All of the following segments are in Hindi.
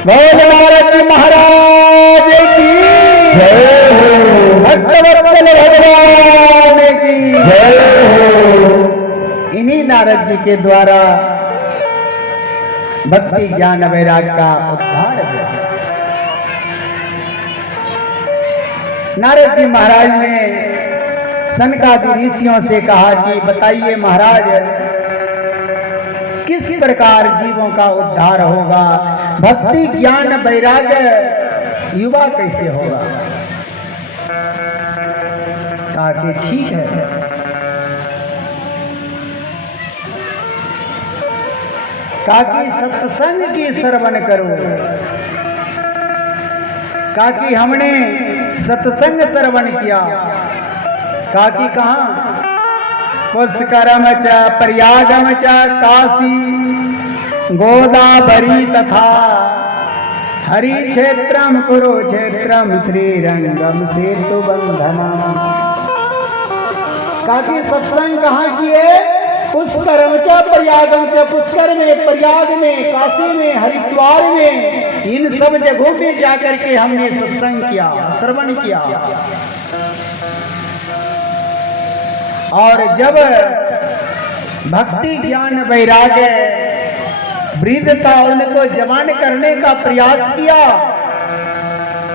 बोल नारद जी महाराज की जय हो। भक्तवत्सल भगवान की जय हो। इन्हीं नारद जी के द्वारा भक्ति ज्ञान वैराग्य का उद्धार हुआ। नारद जी महाराज ने सनकादि ऋषियों से कहा कि बताइए महाराज, किस प्रकार जीवों का उद्धार होगा, भक्ति ज्ञान वैराग्य युवा कैसे होगा। कहा कि ठीक है, कहा कि सत्संग की श्रवण करो। कहा कि हमने सत्संग श्रवण किया। कहा कि कहाँ, पुष्करम च प्रयागम च काशी गोदावरी तथा हरि क्षेत्रम कुरुक्षेत्रम श्रीरंगम सेतु बंधनम। कहा कि सत्संग कहाँ किए, पुष्करम च प्रयागम च, पुष्कर में, प्रयाग में, काशी में, हरिद्वार में, इन सब जगहों में जाकर के हमने सत्संग किया, श्रवण किया। और जब भक्ति ज्ञान वैराग्य वृद्धता उनको जवान करने का प्रयास किया,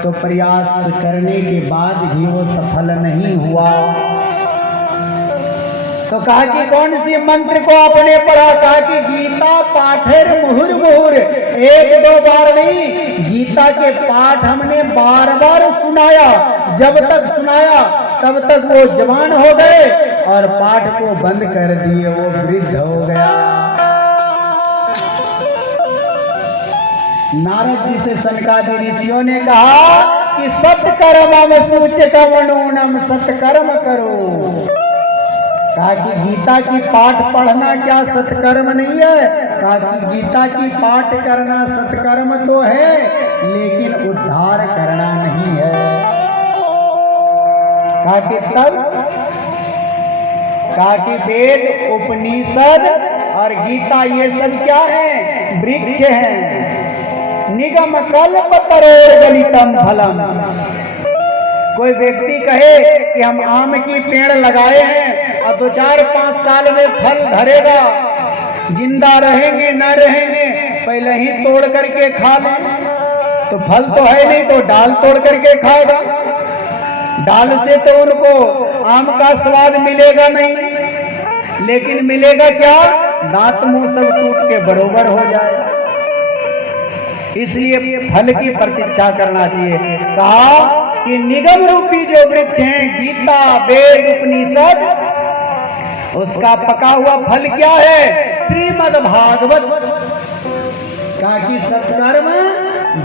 तो प्रयास करने के बाद भी वो सफल नहीं हुआ। तो कहा कि कौन सी मंत्र को आपने पढ़ा। कहा कि गीता पाठेर मुहुर मुहुर, एक दो बार नहीं, गीता के पाठ हमने बार बार सुनाया। जब तक सुनाया तब तक वो जवान हो गए और पाठ को बंद कर दिए, वो वृद्ध हो गया। नारद जी से सनकादि ऋषियों ने कहा कि सत्कर्मम सूचकम नूनम, सत्कर्म करो। कहा कि गीता की पाठ पढ़ना क्या सत्कर्म नहीं है। कहा कि गीता की पाठ करना सत्कर्म तो है, लेकिन उद्धार करना नहीं है। कहा कि तब, कहा कि वेद उपनिषद और गीता ये सब क्या है, वृक्ष हैं। निगम कल्प तरोर गलितम फलम। कोई व्यक्ति कहे कि हम आम की पेड़ लगाए हैं और 2-4-5 साल में फल धरेगा, जिंदा रहेंगे न रहेंगे पहले ही तोड़ करके खा लें, तो फल तो है नहीं, तो डाल तोड़ करके खाएगा। डाल से तो उनको आम का स्वाद मिलेगा नहीं, लेकिन मिलेगा क्या, दांत मुंह सब टूट के बरोबर हो जाएगा। इसलिए फल की प्रतीक्षा करना चाहिए। कहा कि निगम रूपी जो वृक्ष हैं, गीता वेद उपनिषद, उसका पका हुआ फल क्या है, श्रीमद् भागवत। कहा कि सत्कर्म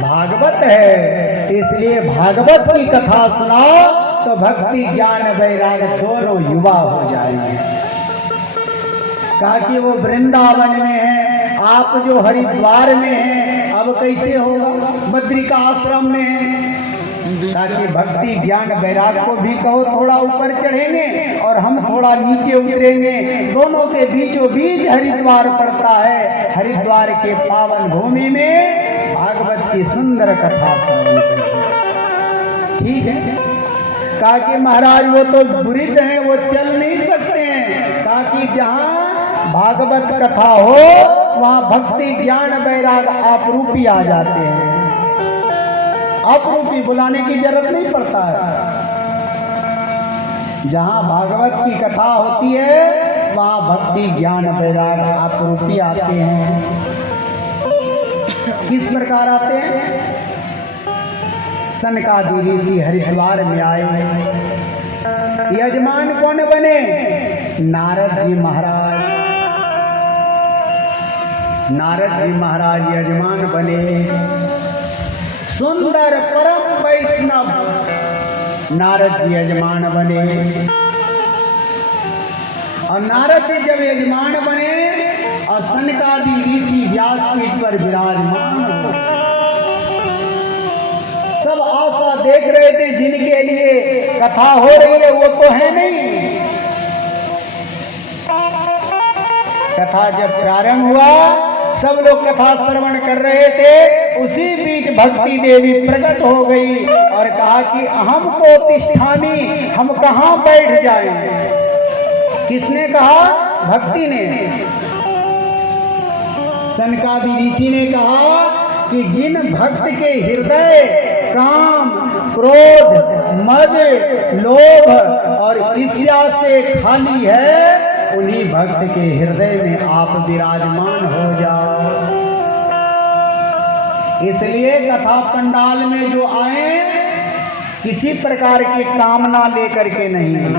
भागवत है, इसलिए भागवत की कथा सुनाओ तो भक्ति ज्ञान वैराग्य दोनों युवा हो जाएंगे। कहा कि वो वृंदावन में है, आप जो हरिद्वार में हैं, अब कैसे होगा, बद्रिका आश्रम में है। ताकि भक्ति ज्ञान वैराग्य को भी कहो थोड़ा ऊपर चढ़ेंगे और हम थोड़ा नीचे उतरेंगे। दोनों के बीचों बीच हरिद्वार पड़ता है। हरिद्वार के पावन भूमि में भागवत की सुंदर कथा ठीक है। कहा कि महाराज वो तो वृद्ध हैं, वो चल नहीं सकते हैं। कहा कि जहाँ भागवत कथा हो वहाँ भक्ति ज्ञान वैराग्य आपरूपी आ जाते हैं। आपरूपी बुलाने की जरूरत नहीं पड़ता है। जहाँ भागवत की कथा होती है वहाँ भक्ति ज्ञान वैराग्य आपरूपी आते हैं। किस प्रकार आते हैं, सनकादि ऋषि हरिद्वार में आए। यजमान कौन बने, नारद जी महाराज। नारद जी महाराज यजमान बने। सुंदर परम वैष्णव नारद जी यजमान बने। और नारद जी जब यजमान बने और सनकादि ऋषि व्यासपीठ पर विराजमान हो, सब आशा देख रहे थे जिनके लिए कथा हो रही है वो तो है नहीं। कथा जब प्रारंभ हुआ सब लोग कथा श्रवण कर रहे थे। उसी बीच भक्ति देवी प्रकट हो गई और कहा कि हमको तिष्ठामी, हम कहाँ बैठ जाएं। किसने कहा? भक्ति ने। सनकादि ऋषि ने कहा कि जिन भक्त के हृदय काम, क्रोध, मद, लोभ और ईर्ष्या से खाली है, उन्हीं भक्त के हृदय में आप विराजमान हो जाओ। इसलिए कथा पंडाल में जो आए किसी प्रकार की कामना लेकर के नहीं।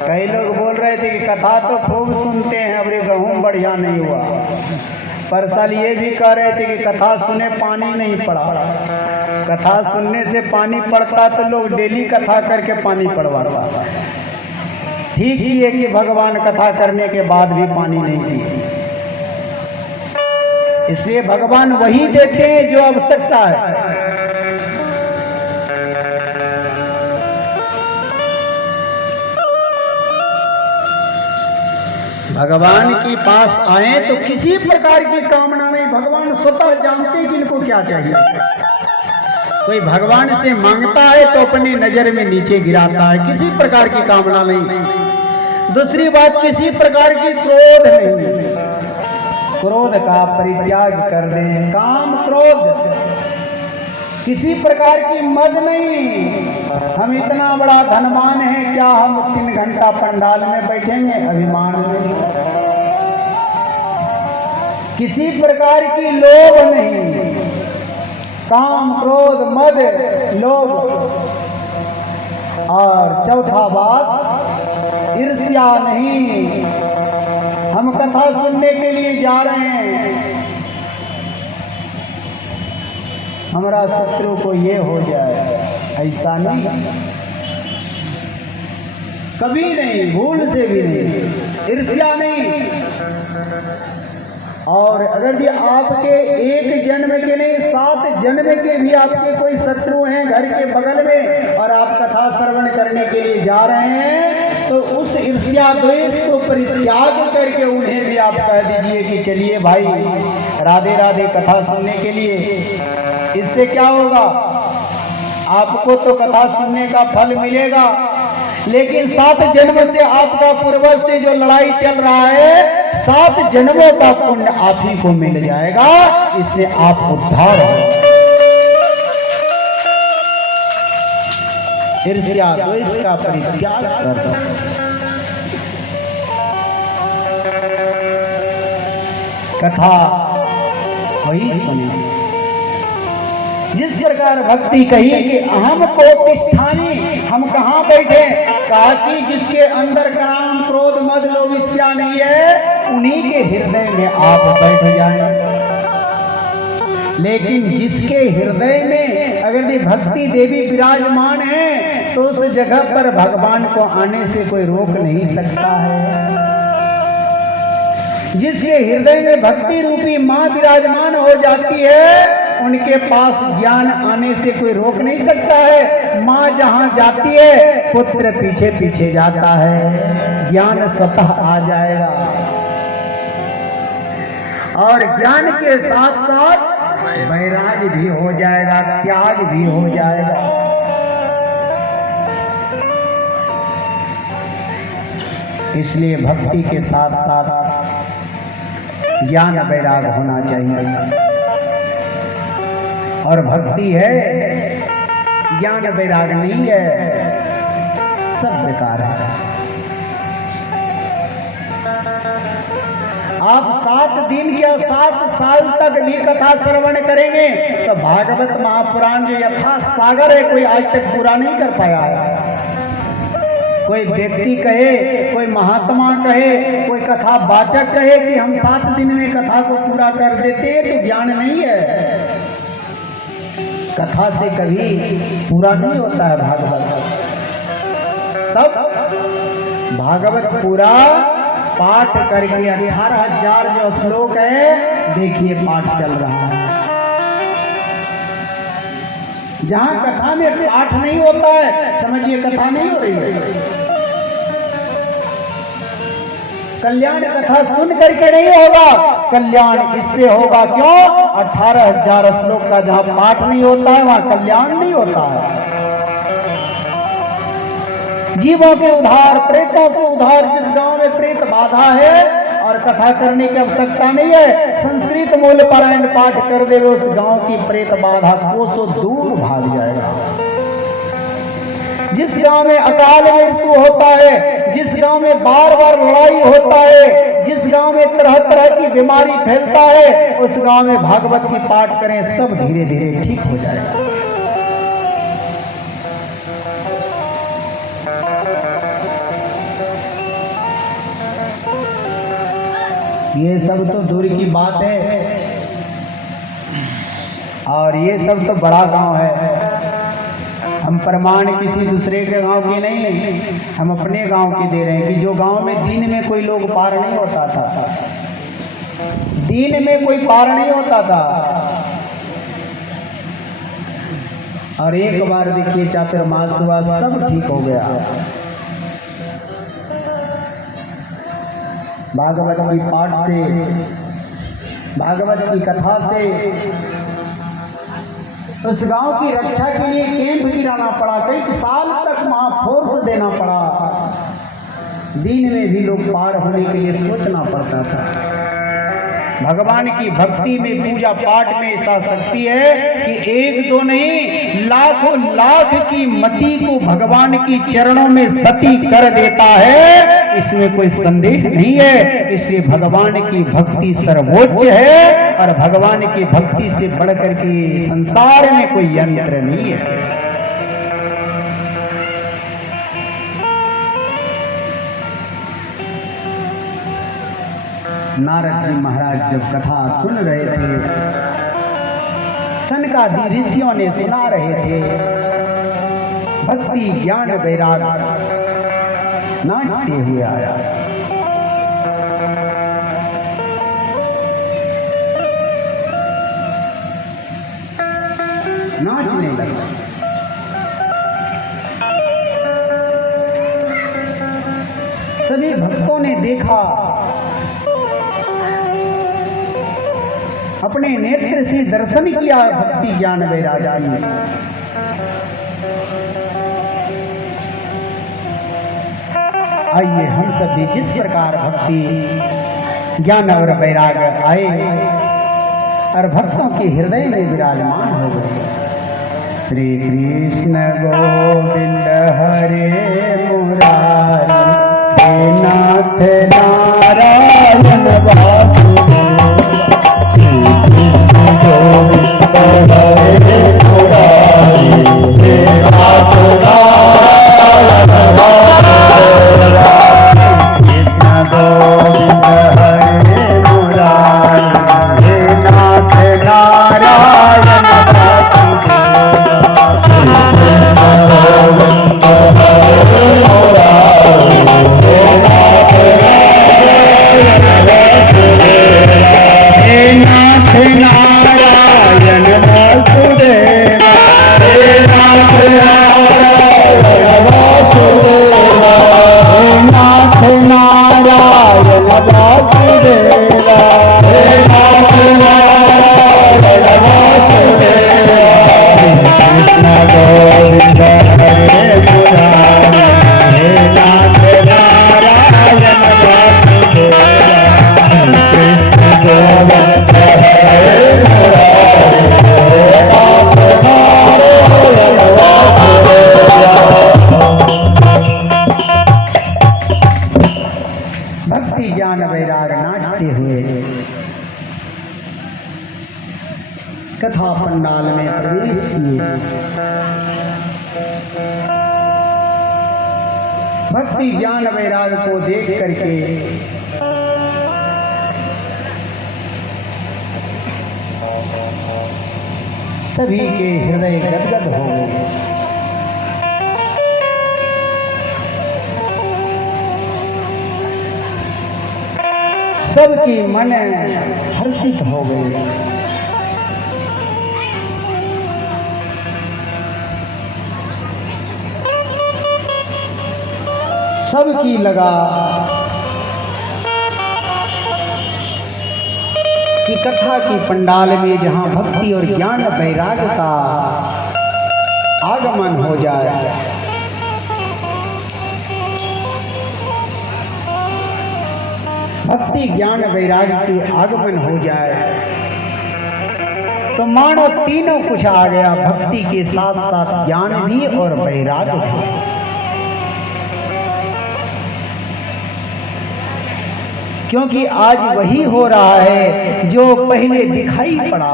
कई लोग बोल रहे थे कि कथा तो खूब सुनते हैं, अबरे गेहूं बढ़िया नहीं हुआ। पर साल ये भी कह रहे थे कि कथा सुने पानी नहीं पड़ा। कथा सुनने से पानी पड़ता तो लोग डेली कथा करके पानी पड़वाता। ठीक ही है कि भगवान कथा करने के बाद भी पानी नहीं दिए। इसलिए भगवान वही देते हैं जो आवश्यकता है। भगवान के पास आए तो किसी प्रकार की कामना नहीं। भगवान स्वतः जानते कि इनको क्या चाहिए। कोई भगवान से मांगता है तो अपनी नजर में नीचे गिराता है, किसी प्रकार की कामना नहीं। दूसरी बात, किसी प्रकार की क्रोध नहीं। क्रोध का परित्याग कर दें। काम, क्रोध, किसी प्रकार की मद नहीं। हम इतना बड़ा धनवान हैं, क्या हम 3 घंटा पंडाल में बैठेंगे? अभिमान नहीं। किसी प्रकार की लोभ नहीं। काम, क्रोध, मद, लोभ। और चौथा बात, ईर्ष्या नहीं। हम कथा सुनने के लिए जा रहे हैं, हमारा शत्रु को ये हो जाए, ऐसा नहीं, कभी नहीं, भूल से भी नहीं। ईर्ष्या नहीं। और अगर ये आपके एक जन्म के नहीं 7 जन्म के भी आपके कोई शत्रु हैं घर के बगल में और आप कथा श्रवण करने के लिए जा रहे हैं, तो उस ईर्ष्या द्वेष को परित्याग करके उन्हें भी आप कह दीजिए कि चलिए भाई, राधे राधे कथा सुनने के लिए। इससे क्या होगा? आपको तो कथा सुनने का फल मिलेगा, लेकिन 7 जन्म से आपका पूर्वज से जो लड़ाई चल रहा है, 7 जन्मों का पुण्य आप ही को मिल जाएगा। इससे आप उद्धार हो। ईर्ष्या द्वेष का परित्याग कर दो। कथा वही सुनिए जिस प्रकार भक्ति कही कि अहम को तिष्ठामी, हम कहाँ बैठे? कहा कि जिसके अंदर काम, क्रोध, मद, लोभ, ईर्ष्या नहीं है, उन्हीं के हृदय में आप बैठ जाएं। लेकिन जिसके हृदय में अगर ये भक्ति देवी विराजमान है, तो उस जगह पर भगवान को आने से कोई रोक नहीं सकता है। जिसके हृदय में भक्ति रूपी माँ विराजमान हो जाती है, उनके पास ज्ञान आने से कोई रोक नहीं सकता है। माँ जहाँ जाती है, पुत्र पीछे पीछे जाता है, ज्ञान स्वतः आ जाएगा। और ज्ञान के साथ साथ वैराग्य भी हो जाएगा, त्याग भी हो जाएगा। इसलिए भक्ति के साथ साथ ज्ञान वैराग होना चाहिए। और भक्ति है, ज्ञान वैराग नहीं है, सब बेकार है। आप 7 दिन या 7 साल तक भी कथा श्रवण करेंगे तो भागवत महापुराण जो यथा सागर है, कोई आज तक पूरा नहीं कर पाया है। कोई व्यक्ति कहे, कोई महात्मा कहे, कोई कथा वाचक कहे कि हम 7 दिन में कथा को पूरा कर देते हैं, तो ज्ञान नहीं है। कथा से कभी पूरा नहीं होता है भागवत। तब भागवत पूरा पाठ करके 18,000 जो श्लोक है, देखिए पाठ चल रहा है। जहां कथा में पाठ नहीं होता है, समझिए कथा नहीं हो रही है। कल्याण कथा सुन करके नहीं होगा, कल्याण इससे होगा। क्यों? 18,000 श्लोक का जहां पाठ नहीं होता है वहां कल्याण नहीं होता है। जीवों के उद्धार, प्रेतों के उद्धार, जिस गांव में प्रेत बाधा है और कथा करने की आवश्यकता नहीं है, संस्कृत मूल पारायण पाठ कर देवे, उस गांव की प्रेत बाधा कोसों दूर भाग जाएगा। जिस गांव में अकाल मृत्यु होता है, जिस गांव में बार बार लड़ाई होता है, जिस गांव में तरह तरह की बीमारी फैलता है, उस गांव में भागवत की पाठ करें, सब धीरे धीरे ठीक हो जाएगा। ये सब तो दूर की बात है, और ये सब तो बड़ा गांव है। हम प्रमाण किसी दूसरे के गांव की नहीं, हम अपने गांव की दे रहे हैं कि जो गांव में दिन में कोई लोग पार नहीं होता था, दिन में कोई पार नहीं होता था, और एक बार देखिए चातुर्मास हुआ, सब ठीक हो गया। भागवत की पाठ से, भागवत की कथा से उस गांव की रक्षा के लिए कैंप गिराना पड़ा, कई साल तक वहां फोर्स देना पड़ा। दिन में भी लोग पार होने के लिए सोचना पड़ता था। भगवान की भक्ति में, पूजा पाठ में ऐसा शक्ति है कि एक दो नहीं, लाखों लाख की मति को भगवान की चरणों में सती कर देता है, इसमें कोई संदेह नहीं है। इसलिए भगवान की भक्ति सर्वोच्च है, और भगवान की भक्ति से बढ़कर के संसार में कोई यंत्र नहीं है। नारद जी महाराज जब कथा सुन रहे थे, सनकादि ऋषियों ने सुना रहे थे, भक्ति ज्ञान वैराग नाचते हुए आया। नाचने लगा। सभी भक्तों ने देखा, अपने नेत्र से दर्शन किया भक्ति ज्ञान वैराग्य ने। आइए हम सभी जिस प्रकार भक्ति ज्ञान और वैराग्य आए और भक्तों के हृदय में विराजमान हो गए। श्री कृष्ण गोविंद हरे मुरारी, नाथ नारायण वासुदेव, भक्ति ज्ञान वैराग नाचते हुए कथा पंडाल में प्रवेश किए। भक्ति ज्ञान वैराग को देख करके सभी के हृदय गदगद हो गए। सबकी मन हर्षित हो गई। सबकी लगा कि कथा की पंडाल में जहां भक्ति और ज्ञान वैराग्य का आगमन हो जाए, भक्ति ज्ञान वैराग्य के आगमन हो जाए तो मानो तीनों कुछ आ गया, भक्ति के साथ साथ ज्ञान भी और वैराग्य भी। क्योंकि आज वही हो रहा है जो पहले दिखाई पड़ा।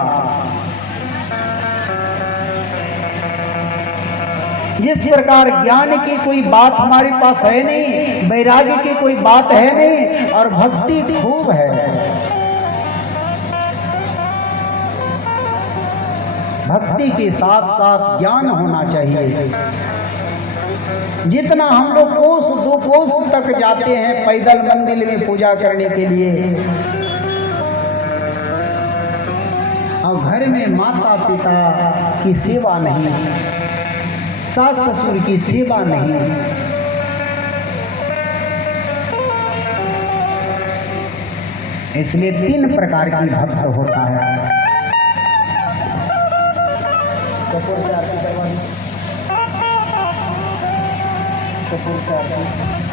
जिस प्रकार ज्ञान की कोई बात हमारे पास है नहीं, वैराग्य की कोई बात है नहीं, और भक्ति खूब है। भक्ति के साथ साथ ज्ञान होना चाहिए। जितना हम लोग कोस 2 कोस तक जाते हैं पैदल मंदिर में पूजा करने के लिए, और घर में माता पिता की सेवा नहीं, सास ससुर की सेवा नहीं, इसलिए 3 प्रकार की भक्त होता है। कपूर से आरती करवानी, कपूर से आरती।